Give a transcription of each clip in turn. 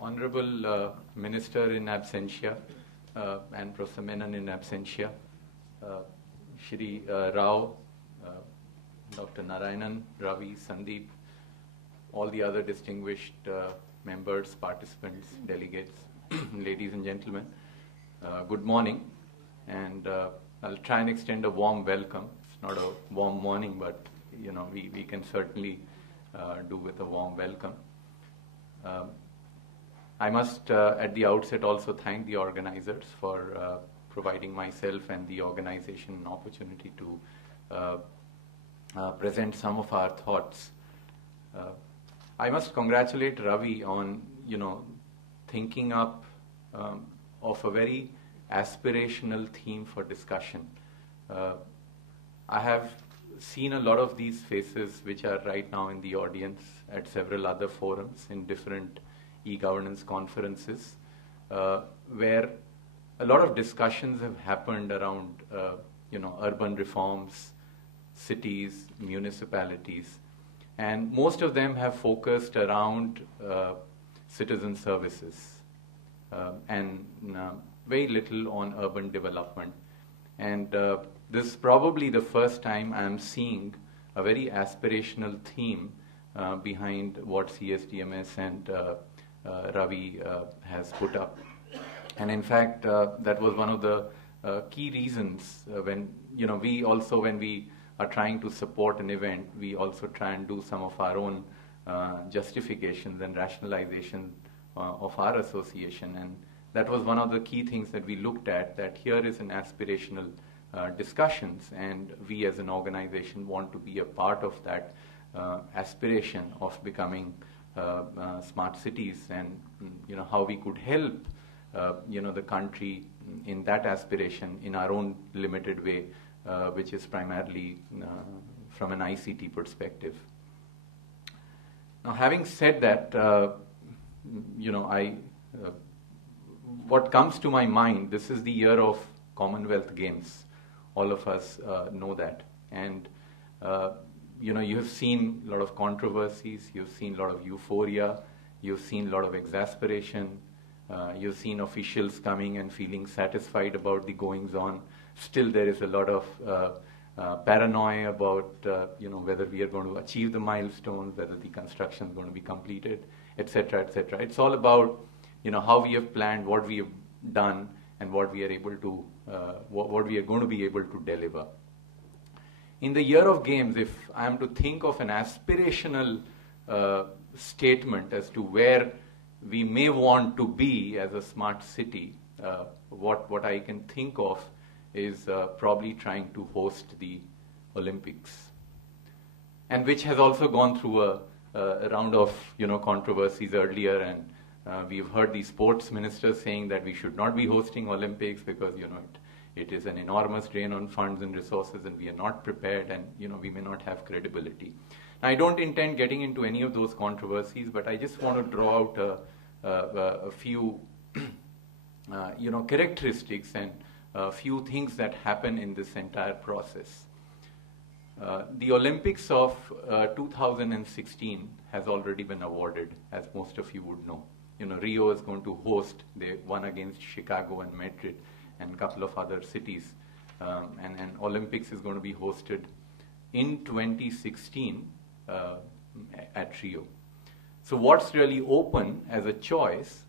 Honorable Minister in absentia and Professor Menon in absentia, Shri Rao, Dr. Narayanan, Ravi, Sandeep, all the other distinguished members, participants, delegates, ladies and gentlemen, good morning, and I'll try and extend a warm welcome. It's not a warm morning, but we can certainly do with a warm welcome. I must at the outset also thank the organizers for providing myself and the organization an opportunity to present some of our thoughts. I must congratulate Ravi on thinking up of a very aspirational theme for discussion. I have seen a lot of these faces which are right now in the audience at several other forums in different e-governance conferences, where a lot of discussions have happened around urban reforms, cities, municipalities, and most of them have focused around citizen services and very little on urban development. And this is probably the first time I'm seeing a very aspirational theme behind what CSDMS and Ravi has put up. And in fact, that was one of the key reasons when when we are trying to support an event, we also try and do some of our own justifications and rationalization of our association. And that was one of the key things that we looked at, that here is an aspirational discussions, and we as an organization want to be a part of that aspiration of becoming smart cities, and how we could help the country in that aspiration in our own limited way, which is primarily from an ICT perspective. Now, having said that, what comes to my mind, this is the year of Commonwealth Games. All of us know that. And, you have seen a lot of controversies, you've seen a lot of euphoria, you've seen a lot of exasperation, you've seen officials coming and feeling satisfied about the goings-on. Still, there is a lot of paranoia about whether we are going to achieve the milestones, whether the construction is going to be completed, etc., etc. It's all about how we have planned, what we have done, and what we are able to, what we are going to be able to deliver. In the year of games, if I am to think of an aspirational statement as to where we may want to be as a smart city, what I can think of is probably trying to host the Olympics, and which has also gone through a round of controversies earlier, and we've heard the sports ministers saying that we should not be hosting Olympics because it is an enormous drain on funds and resources, and we are not prepared, and we may not have credibility. Now, I don't intend getting into any of those controversies, but I just want to draw out a few characteristics and a few things that happen in this entire process. The Olympics of 2016 has already been awarded, as most of you would know. Rio is going to host. They won against Chicago and Madrid and a couple of other cities. And Olympics is going to be hosted in 2016 at Rio. So what's really open as a choice,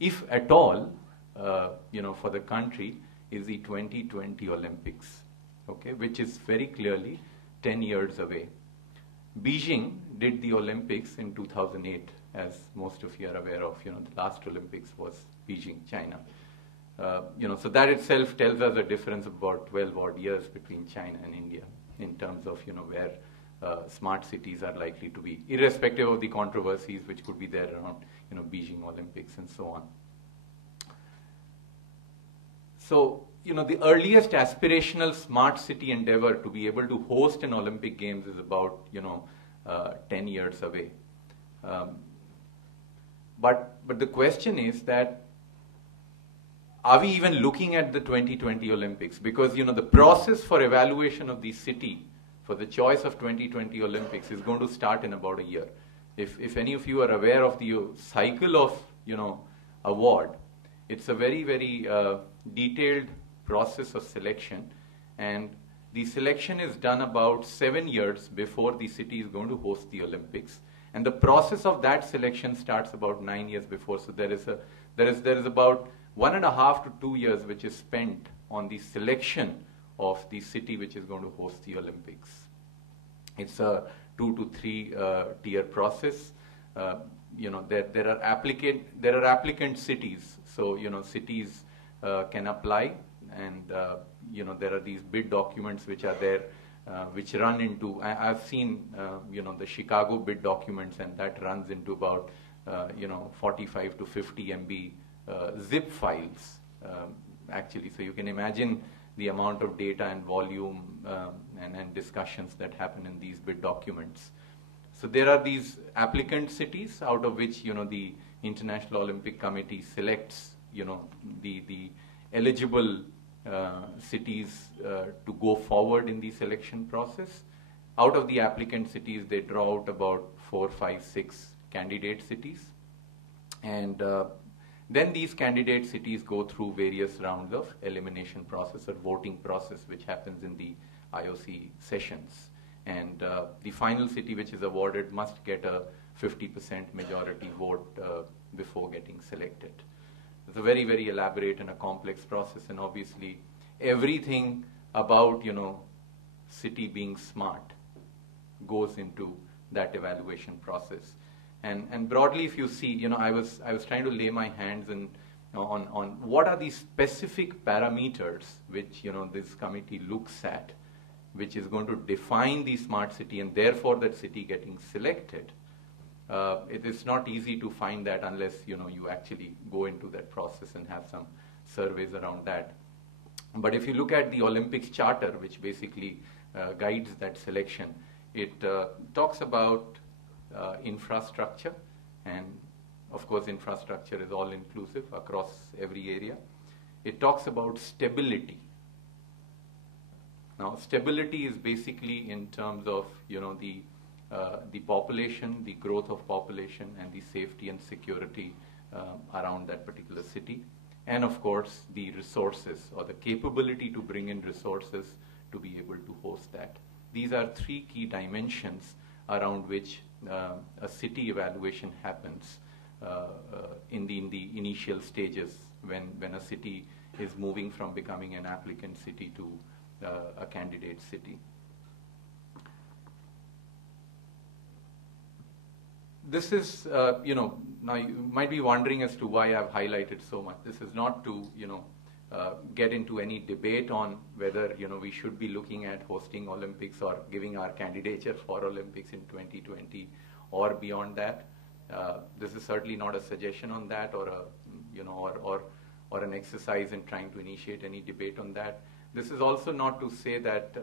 if at all, for the country, is the 2020 Olympics, okay, which is very clearly 10 years away. Beijing did the Olympics in 2008, as most of you are aware of. The last Olympics was Beijing, China. So that itself tells us a difference of about 12 odd years between China and India in terms of where smart cities are likely to be, irrespective of the controversies which could be there around Beijing Olympics and so on. So the earliest aspirational smart city endeavor to be able to host an Olympic Games is about 10 years away. But the question is that, are we even looking at the 2020 Olympics? Because the process for evaluation of the city for the choice of 2020 Olympics is going to start in about a year. If any of you are aware of the cycle of award. It's a very, very detailed process of selection, and the selection is done about 7 years before the city is going to host the Olympics, and the process of that selection starts about 9 years before. So there is about 1.5 to 2 years which is spent on the selection of the city which is going to host the Olympics. It's a 2 to 3 tier process. There are applicant cities. So cities can apply, and there are these bid documents which are there, which run into. I've seen the Chicago bid documents, and that runs into about 45 to 50 MB zip files actually. So you can imagine the amount of data and volume and discussions that happen in these bid documents. So there are these applicant cities out of which the International Olympic Committee selects the eligible cities to go forward in the selection process. Out of the applicant cities, they draw out about 4, 5, 6 candidate cities, and then these candidate cities go through various rounds of elimination process or voting process, which happens in the IOC sessions. And the final city which is awarded must get a 50% majority vote before getting selected. It's a very, very elaborate and a complex process, and obviously everything about city being smart goes into that evaluation process. And broadly, if you see, I was trying to lay my hands on what are the specific parameters which this committee looks at, which is going to define the smart city and therefore that city getting selected. It is not easy to find that unless you actually go into that process and have some surveys around that. But if you look at the Olympics Charter, which basically guides that selection, it talks about infrastructure, and of course infrastructure is all inclusive across every area. It talks about stability. Now stability is basically in terms of the population, the growth of population, and the safety and security around that particular city, and of course the resources or the capability to bring in resources to be able to host that. These are 3 key dimensions around which a city evaluation happens in the initial stages when a city is moving from becoming an applicant city to a candidate city. This is, now you might be wondering as to why I've highlighted so much. This is not to, get into any debate on whether, we should be looking at hosting Olympics or giving our candidature for Olympics in 2020 or beyond that. This is certainly not a suggestion on that or or an exercise in trying to initiate any debate on that. This is also not to say that,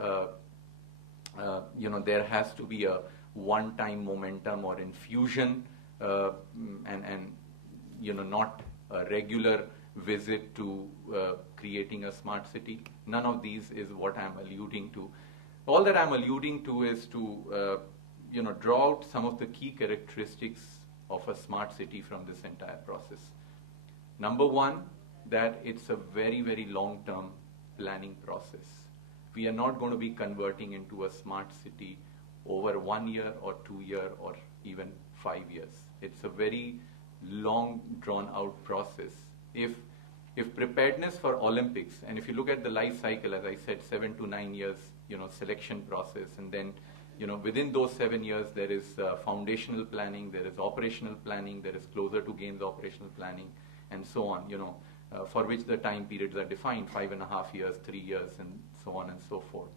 there has to be a one-time momentum or infusion and not a regular visit to creating a smart city. None of these is what I'm alluding to. All that I'm alluding to is to draw out some of the key characteristics of a smart city from this entire process. Number one, that it's a very, very long-term planning process. We are not going to be converting into a smart city over 1 year or 2 years or even 5 years. It's a very long, drawn-out process. If preparedness for Olympics, and if you look at the life cycle, as I said, 7 to 9 years, selection process, and then, within those 7 years, there is foundational planning, there is operational planning, there is closer to games operational planning, and so on, for which the time periods are defined, 5.5 years, 3 years, and so on and so forth.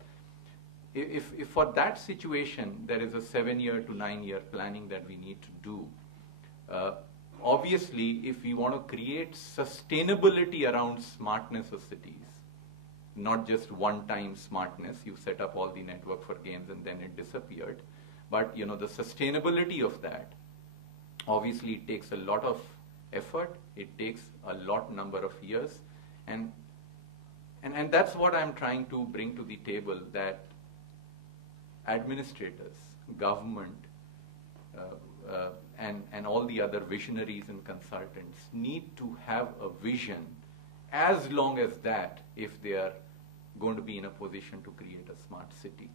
If for that situation, there is a 7-year to 9-year planning that we need to do, obviously, if we want to create sustainability around smartness of cities, not just one-time smartness, you set up all the network for games and then it disappeared, but the sustainability of that, obviously it takes a lot of effort, it takes a number of years, and that's what I'm trying to bring to the table, that administrators, government, and all the other visionaries and consultants need to have a vision as long as that if they are going to be in a position to create a smart city.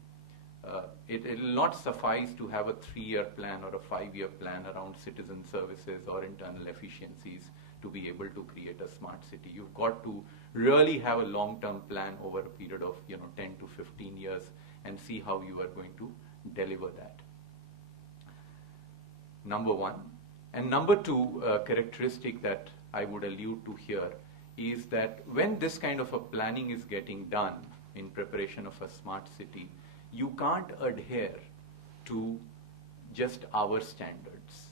It will not suffice to have a 3-year plan or a 5-year plan around citizen services or internal efficiencies to be able to create a smart city. You've got to really have a long-term plan over a period of 10 to 15 years and see how you are going to deliver that. Number one. And number two characteristic that I would allude to here is that when this kind of a planning is getting done in preparation of a smart city, you can't adhere to just our standards.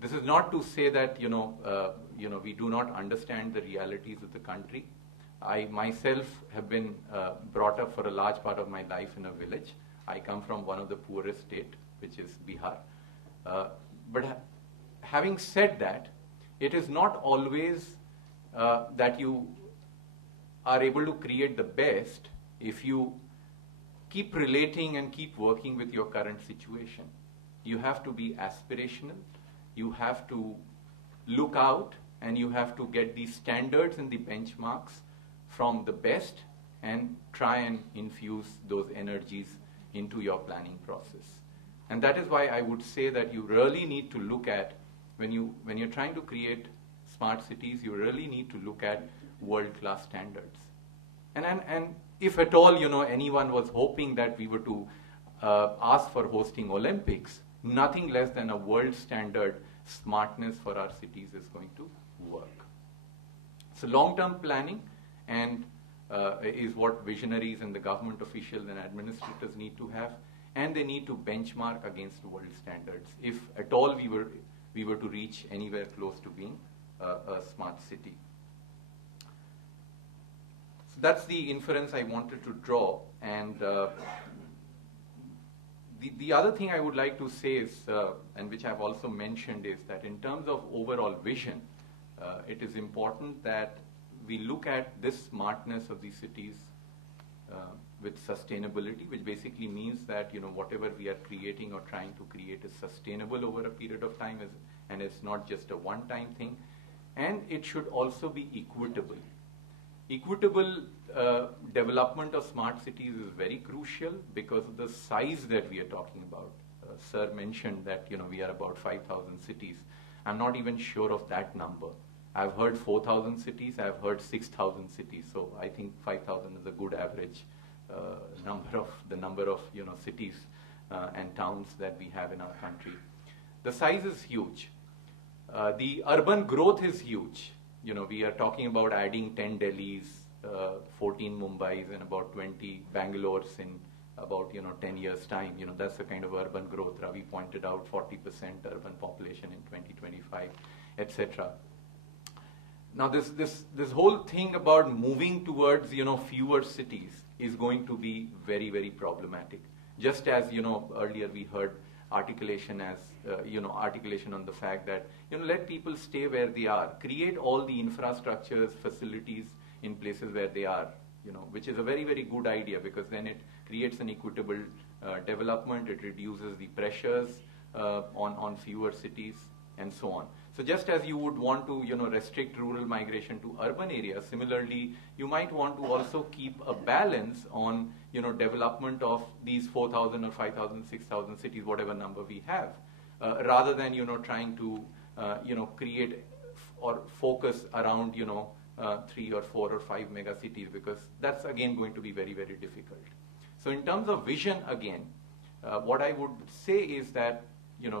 This is not to say that we do not understand the realities of the country. I myself have been brought up for a large part of my life in a village. I come from one of the poorest state, which is Bihar. But having said that, it is not always that you are able to create the best if you keep relating and keep working with your current situation. You have to be aspirational, you have to look out, and you have to get the standards and the benchmarks from the best and try and infuse those energies into your planning process. And that is why I would say that you really need to look at, when you're trying to create smart cities, you really need to look at world-class standards. And if at all, anyone was hoping that we were to ask for hosting Olympics, nothing less than a world standard smartness for our cities is going to work. So long-term planning and is what visionaries and the government officials and administrators need to have, and they need to benchmark against world standards if at all we were to reach anywhere close to being a smart city. So that's the inference I wanted to draw. And the other thing I would like to say is, and which I've also mentioned, is that in terms of overall vision, it is important that we look at this smartness of these cities with sustainability, which basically means that whatever we are creating or trying to create is sustainable over a period of time, and it's not just a one-time thing. And it should also be equitable. Equitable development of smart cities is very crucial because of the size that we are talking about. Sir mentioned that we are about 5,000 cities. I'm not even sure of that number. I've heard 4,000 cities, I've heard 6,000 cities, so I think 5,000 is a good average number of cities and towns that we have in our country. The size is huge. The urban growth is huge. We are talking about adding 10 Delhis, 14 Mumbais, and about 20 Bangalores in about 10 years' time. That's the kind of urban growth. Ravi pointed out 40% urban population in 2025, etc. Now, this whole thing about moving towards fewer cities is going to be very, very problematic. Just as earlier we heard articulation as articulation on the fact that let people stay where they are, create all the infrastructures, facilities in places where they are, which is a very, very good idea, because then it creates an equitable development, it reduces the pressures on fewer cities, and so on. So just as you would want to restrict rural migration to urban areas, similarly you might want to also keep a balance on development of these 4,000 or 5,000, 6,000 cities, whatever number we have, rather than trying to create or focus around 3 or 4 or 5 mega cities, because that's again going to be very, very difficult. So in terms of vision, again, what I would say is that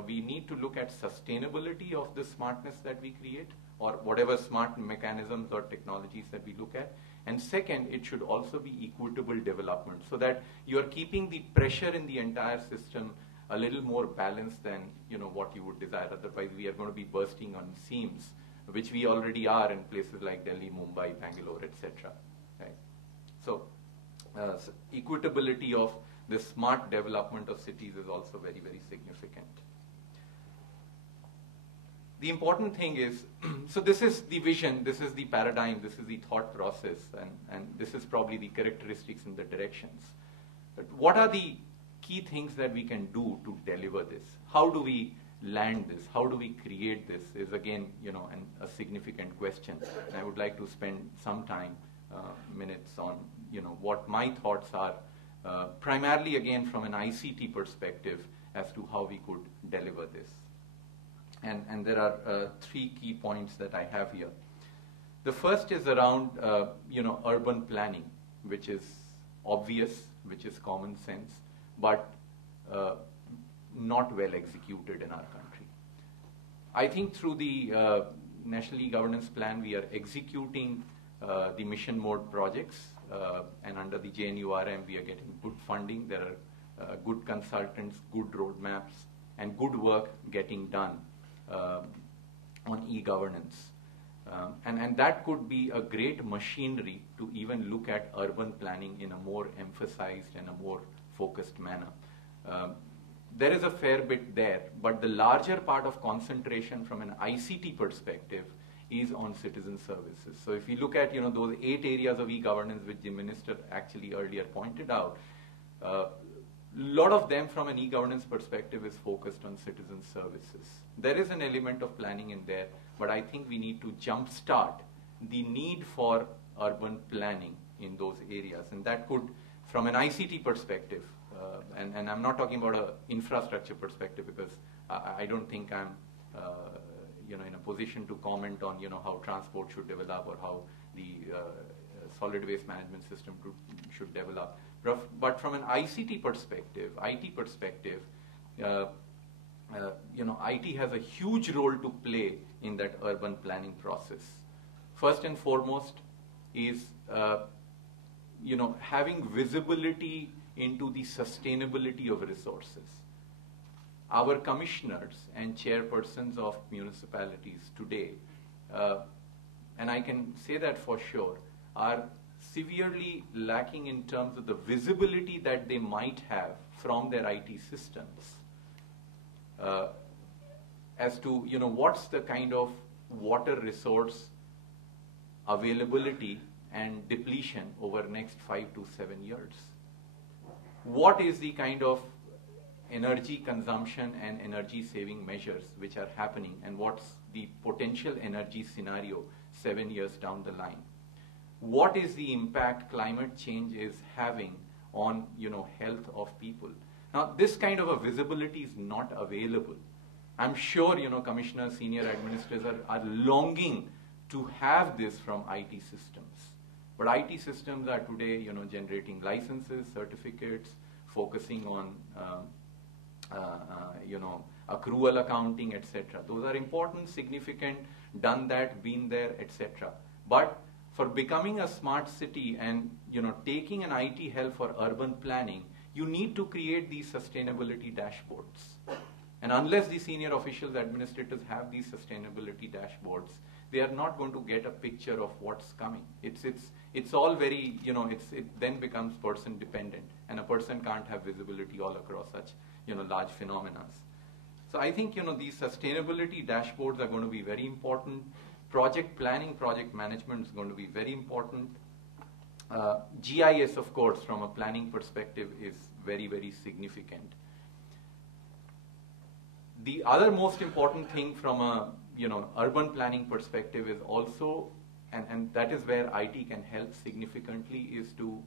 we need to look at sustainability of the smartness that we create, or whatever smart mechanisms or technologies that we look at. And second, it should also be equitable development, so that you are keeping the pressure in the entire system a little more balanced than what you would desire. Otherwise, we are going to be bursting on seams, which we already are in places like Delhi, Mumbai, Bangalore, etc. Right? So, equitability of the smart development of cities is also very, very significant. The important thing is, so this is the vision, this is the paradigm, this is the thought process, and this is probably the characteristics and the directions. But what are the key things that we can do to deliver this? How do we land this? How do we create this? Is again, a significant question. And I would like to spend some time, minutes on, what my thoughts are, primarily again from an ICT perspective as to how we could deliver this. And there are 3 key points that I have here. The first is around, urban planning, which is obvious, which is common sense, but not well executed in our country. I think through the National E-Governance Plan, we are executing the mission mode projects, and under the JNURM, we are getting good funding. There are good consultants, good roadmaps, and good work getting done on e-governance. And that could be a great machinery to even look at urban planning in a more emphasized and a more focused manner. There is a fair bit there, but the larger part of concentration from an ICT perspective is on citizen services. So if you look at those 8 areas of e-governance which the minister actually earlier pointed out, a lot of them from an e-governance perspective is focused on citizen services. There is an element of planning in there, but I think we need to jumpstart the need for urban planning in those areas. And that could, from an ICT perspective, and I'm not talking about an infrastructure perspective, because I don't think I'm in a position to comment on how transport should develop or how the solid waste management system should develop. But from an ICT perspective, IT perspective, IT has a huge role to play in that urban planning process. First and foremost is having visibility into the sustainability of resources. Our commissioners and chairpersons of municipalities today, and I can say that for sure, are severely lacking in terms of the visibility that they might have from their IT systems as to what's the kind of water resource availability and depletion over next 5 to 7 years. What is the kind of energy consumption and energy saving measures which are happening, and what's the potential energy scenario 7 years down the line? What is the impact climate change is having on health of people? Now, this kind of a visibility is not available. I'm sure commissioners, senior administrators are longing to have this from IT systems. But IT systems are today generating licenses, certificates, focusing on accrual accounting, etc. Those are important, significant, done that, been there, etc. But for becoming a smart city and taking an IT help for urban planning, you need to create these sustainability dashboards. And unless the senior officials, administrators have these sustainability dashboards, they are not going to get a picture of what's coming. It's all very, it then becomes person dependent, and a person can't have visibility all across such large phenomena. So I think these sustainability dashboards are going to be very important. Project planning, project management is going to be very important. GIS, of course, from a planning perspective is very, very significant. The other most important thing from a urban planning perspective is also, and that is where IT can help significantly, is to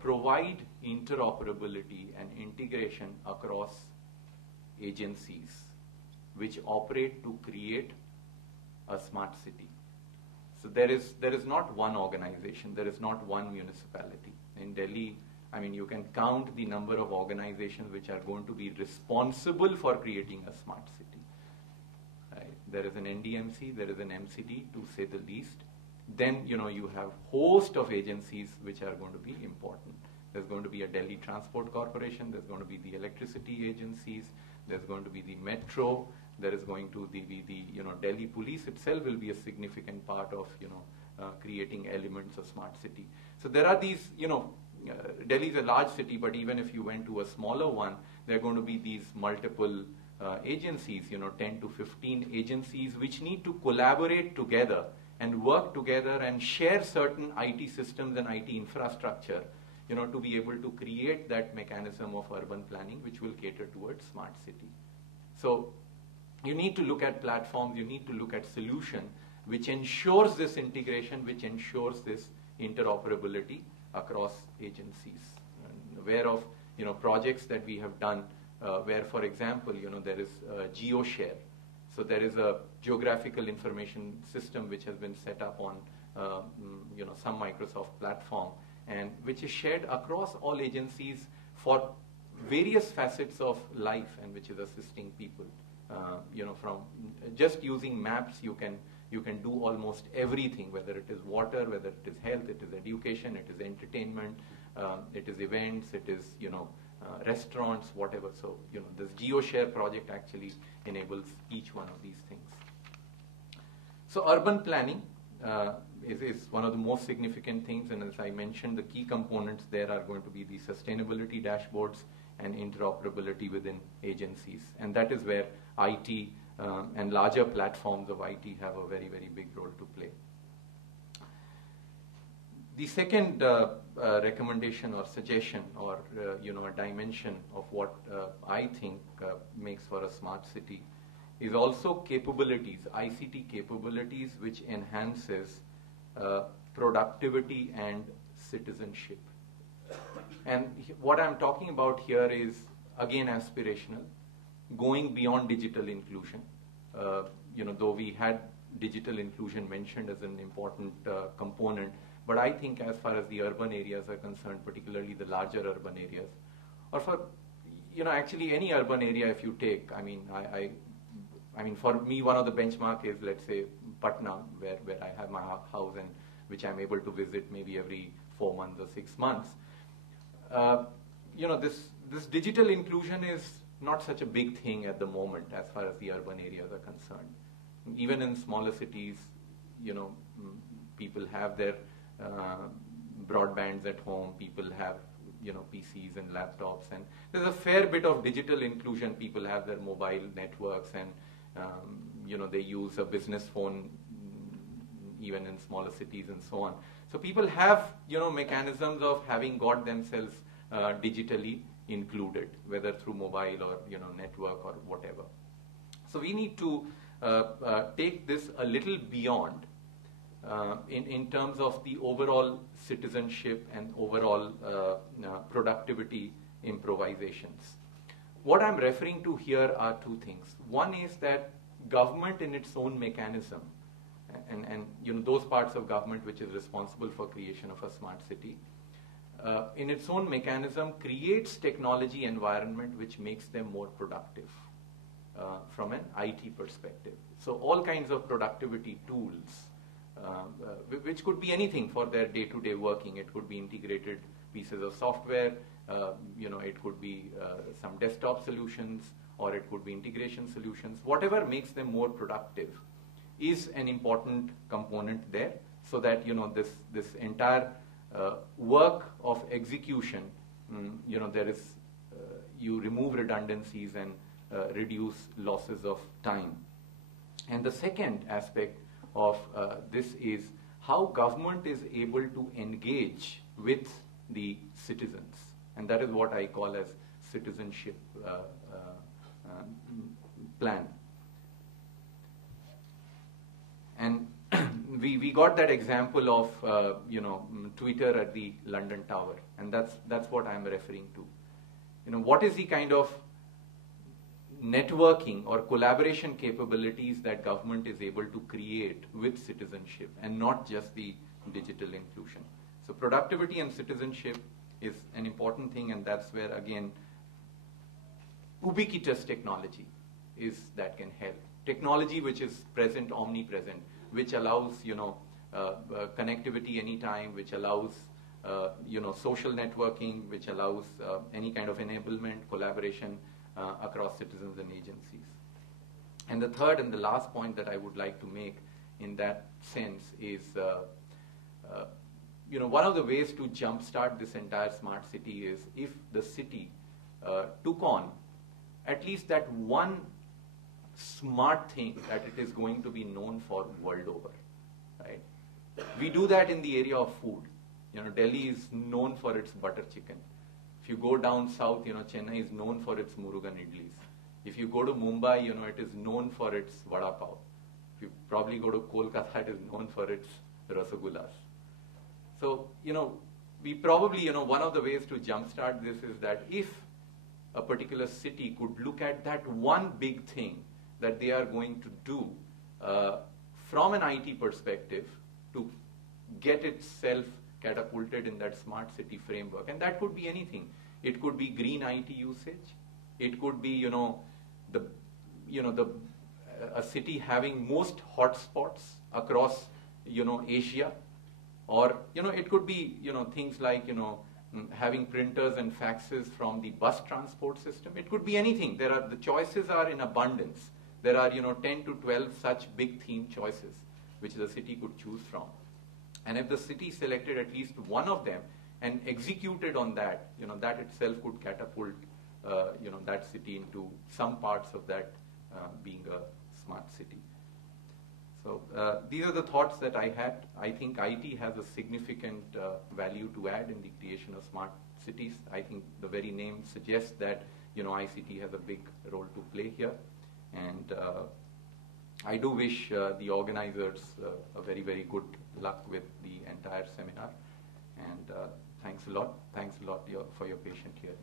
provide interoperability and integration across agencies which operate to create a smart city. So there is not one organization, there is not one municipality. In Delhi, you can count the number of organizations which are going to be responsible for creating a smart city. Right? There is an NDMC, there is an MCD, to say the least. Then you have host of agencies which are going to be important. There's going to be a Delhi Transport Corporation, there's going to be the electricity agencies, there's going to be the metro, there is going to be the Delhi police itself will be a significant part of creating elements of smart city. So there are these Delhi is a large city, but even if you went to a smaller one, there are going to be these multiple agencies, 10 to 15 agencies which need to collaborate together and work together and share certain IT systems and IT infrastructure, to be able to create that mechanism of urban planning which will cater towards smart city. So you need to look at platforms, you need to look at solution which ensures this integration, which ensures this interoperability across agencies. And aware of projects that we have done where, for example, there is GeoShare. So there is a geographical information system which has been set up on some Microsoft platform, and which is shared across all agencies for various facets of life, and which is assisting people. From just using maps, you can do almost everything, whether it is water, whether it is health, it is education, it is entertainment, it is events, it is restaurants, whatever. So this GeoShare project actually enables each one of these things. So urban planning is one of the most significant things, and as I mentioned, the key components there are going to be the sustainability dashboards and interoperability within agencies, and that is where IT and larger platforms of IT have a very, very big role to play. The second recommendation or suggestion or a dimension of what I think makes for a smart city is also capabilities, ICT capabilities, which enhances productivity and citizenship. And what I'm talking about here is, again, aspirational, going beyond digital inclusion. Though we had digital inclusion mentioned as an important component, but I think as far as the urban areas are concerned, particularly the larger urban areas, or for actually any urban area if you take, I mean for me, one of the benchmark is, let's say, Patna, where I have my house and which I'm able to visit maybe every 4 months or 6 months. This digital inclusion is not such a big thing at the moment as far as the urban areas are concerned. Even in smaller cities, people have their broadbands at home, people have PCs and laptops, and there's a fair bit of digital inclusion. People have their mobile networks, and they use a business phone even in smaller cities and so on. So people have mechanisms of having got themselves digitally included, whether through mobile or network or whatever. So we need to take this a little beyond in terms of the overall citizenship and overall productivity improvisations. What I'm referring to here are two things. One is that government in its own mechanism, and those parts of government which is responsible for creation of a smart city, in its own mechanism creates technology environment which makes them more productive from an IT perspective. So all kinds of productivity tools, which could be anything for their day-to-day working. It could be integrated pieces of software, it could be some desktop solutions, or it could be integration solutions. Whatever makes them more productive is an important component there, so that this entire work of execution, there is you remove redundancies and reduce losses of time. And the second aspect of this is how government is able to engage with the citizens, and that is what I call as citizenship plan. And we got that example of Twitter at the London Tower, and that's what I'm referring to. What is the kind of networking or collaboration capabilities that government is able to create with citizenship, and not just the digital inclusion. So productivity and citizenship is an important thing, and that's where, again, ubiquitous technology is that can help. Technology which is present, omnipresent, which allows connectivity anytime, which allows social networking, which allows any kind of enablement, collaboration across citizens and agencies. And the third and the last point that I would like to make in that sense is, one of the ways to jumpstart this entire smart city is if the city took on at least that one smart thing that it is going to be known for world over, right? We do that in the area of food. Delhi is known for its butter chicken. If you go down south, Chennai is known for its Murugan idlis. If you go to Mumbai, it is known for its vada pav. If you probably go to Kolkata, it is known for its rasagullas. So, we probably, one of the ways to jumpstart this is that if a particular city could look at that one big thing that they are going to do from an IT perspective to get itself catapulted in that smart city framework. And that could be anything. It could be green IT usage. It could be, a city having most hotspots across, Asia. Or, it could be, things like, having printers and faxes from the bus transport system. It could be anything. The choices are in abundance. There are, 10 to 12 such big theme choices which the city could choose from. And if the city selected at least one of them and executed on that, that itself could catapult, that city into some parts of that being a smart city. So these are the thoughts that I had. I think IT has a significant value to add in the creation of smart cities. I think the very name suggests that ICT has a big role to play here. And I do wish the organizers a very, very good luck with the entire seminar. And thanks a lot. Thanks a lot for your patient hearing.